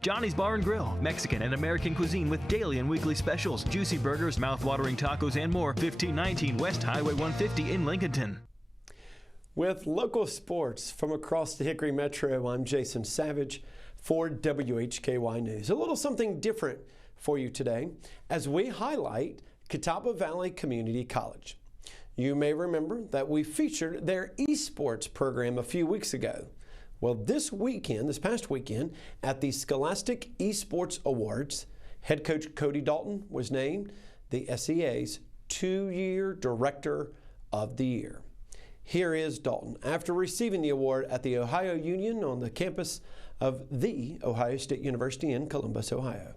Johnny's Bar and Grill, Mexican and American cuisine with daily and weekly specials, juicy burgers, mouth-watering tacos, and more. 1519 West Highway 150 in Lincolnton. With local sports from across the Hickory Metro, I'm Jason Savage for WHKY News. A little something different for you today as we highlight Catawba Valley Community College. You may remember that we featured their esports program a few weeks ago. Well, this past weekend, at the Scholastic Esports Awards, head coach Cody Dalton was named the SEA's two-year Director of the Year. Here is Dalton after receiving the award at the Ohio Union on the campus of The Ohio State University in Columbus, Ohio.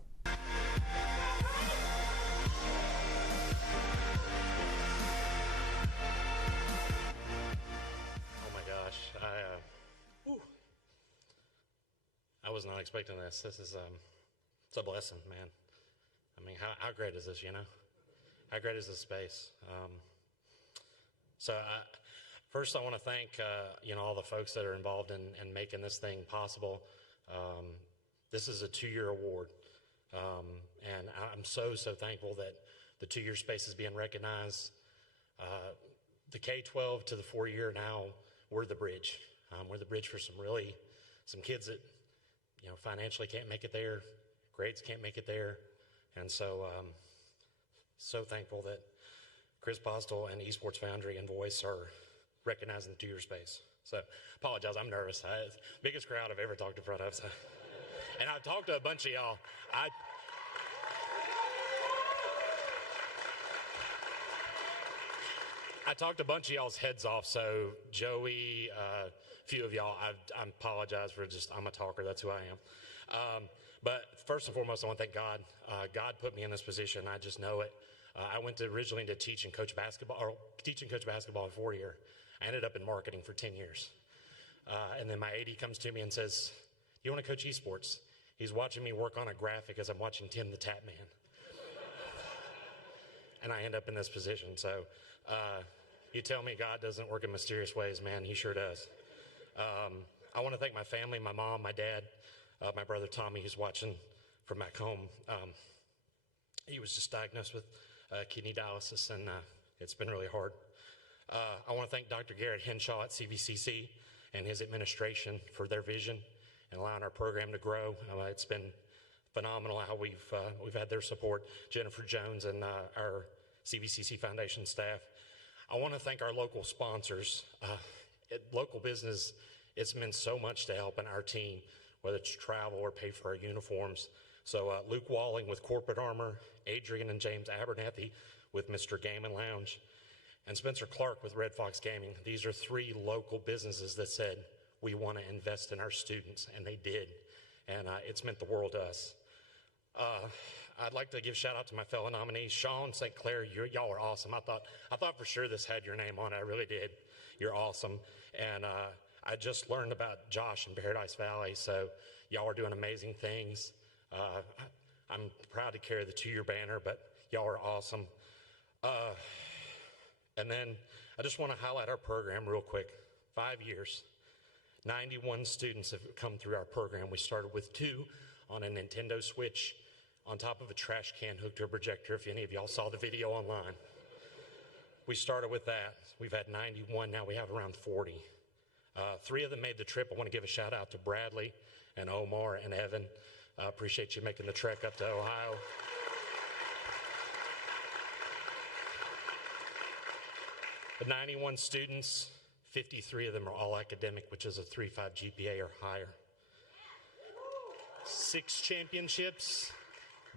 I was not expecting this. This is it's a blessing, man. I mean, how great is this, you know? How great is this space? First I want to thank, all the folks that are involved in making this thing possible. This is a two-year award, and I'm so thankful that the two-year space is being recognized. The K-12 to the four-year now, we're the bridge. We're the bridge for some kids that financially can't make it there, grades can't make it there, and so thankful that Chris Postel and Esports Foundry and Voice are recognizing the two-year space. So, apologize, I'm nervous. Biggest crowd I've ever talked in front of. So. And I've talked to a bunch of y'all. I talked a bunch of y'all's heads off, so Joey, a few of y'all, I apologize for I'm a talker, that's who I am. But first and foremost, I want to thank God. God put me in this position, I just know it. I went originally to teach and coach basketball, in 4 years. I ended up in marketing for 10 years. And then my AD comes to me and says, "You want to coach esports?" He's watching me work on a graphic as I'm watching Tim the Tap Man. And I end up in this position, so you tell me God doesn't work in mysterious ways, man, he sure does. I want to thank my family, my mom, my dad, my brother Tommy, who's watching from back home. He was just diagnosed with kidney dialysis, and it's been really hard. I want to thank Dr. Garrett Henshaw at CVCC and his administration for their vision and allowing our program to grow. It's been phenomenal how we've had their support. Jennifer Jones and our CVCC Foundation staff. I want to thank our local sponsors. Local business, it's meant so much to helping our team, whether it's travel or pay for our uniforms. So Luke Walling with Corporate Armor, Adrian and James Abernathy with Mr. Game and Lounge, and Spencer Clark with Red Fox Gaming. These are three local businesses that said, we want to invest in our students, and they did. And it's meant the world to us. I'd like to give shout out to my fellow nominees. Sean St. Clair, y'all are awesome. I thought for sure this had your name on it. I really did. You're awesome. And I just learned about Josh in Paradise Valley, so y'all are doing amazing things. I'm proud to carry the two-year banner, but y'all are awesome. And then I just want to highlight our program real quick. 5 years, 91 students have come through our program. We started with 2 on a Nintendo Switch on top of a trash can hooked to a projector, if any of y'all saw the video online. We started with that. We've had 91, now we have around 40. 3 of them made the trip. I want to give a shout out to Bradley and Omar and Evan. I appreciate you making the trek up to Ohio. The 91 students, 53 of them are all academic, which is a 3.5 GPA or higher. 6 championships,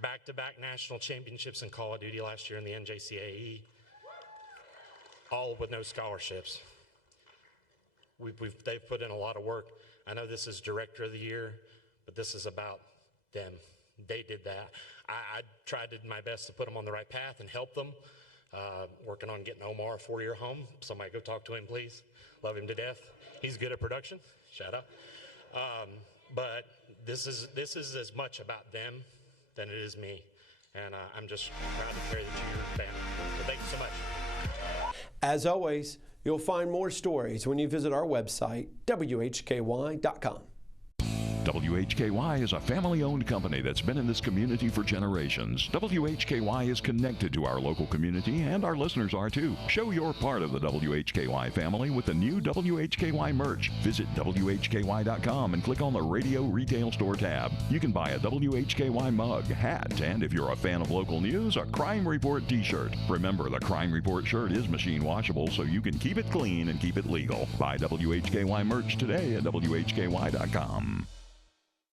back-to-back national championships in Call of Duty last year in the NJCAE, all with no scholarships. They've put in a lot of work. I know this is Director of the Year, but this is about them. They did that. I tried my best to put them on the right path and help them. Working on getting Omar a 4-year home. Somebody go talk to him, please. Love him to death. He's good at production. Shout out. But this is as much about them than it is me. And I'm just proud to carry the two-year banner. So thank you so much. As always, you'll find more stories when you visit our website, WHKY.com. WHKY is a family-owned company that's been in this community for generations. WHKY is connected to our local community, and our listeners are too. Show your part of the WHKY family with the new WHKY merch. Visit WHKY.com and click on the Radio Retail Store tab. You can buy a WHKY mug, hat, and if you're a fan of local news, a Crime Report t-shirt. Remember, the Crime Report shirt is machine washable, so you can keep it clean and keep it legal. Buy WHKY merch today at WHKY.com.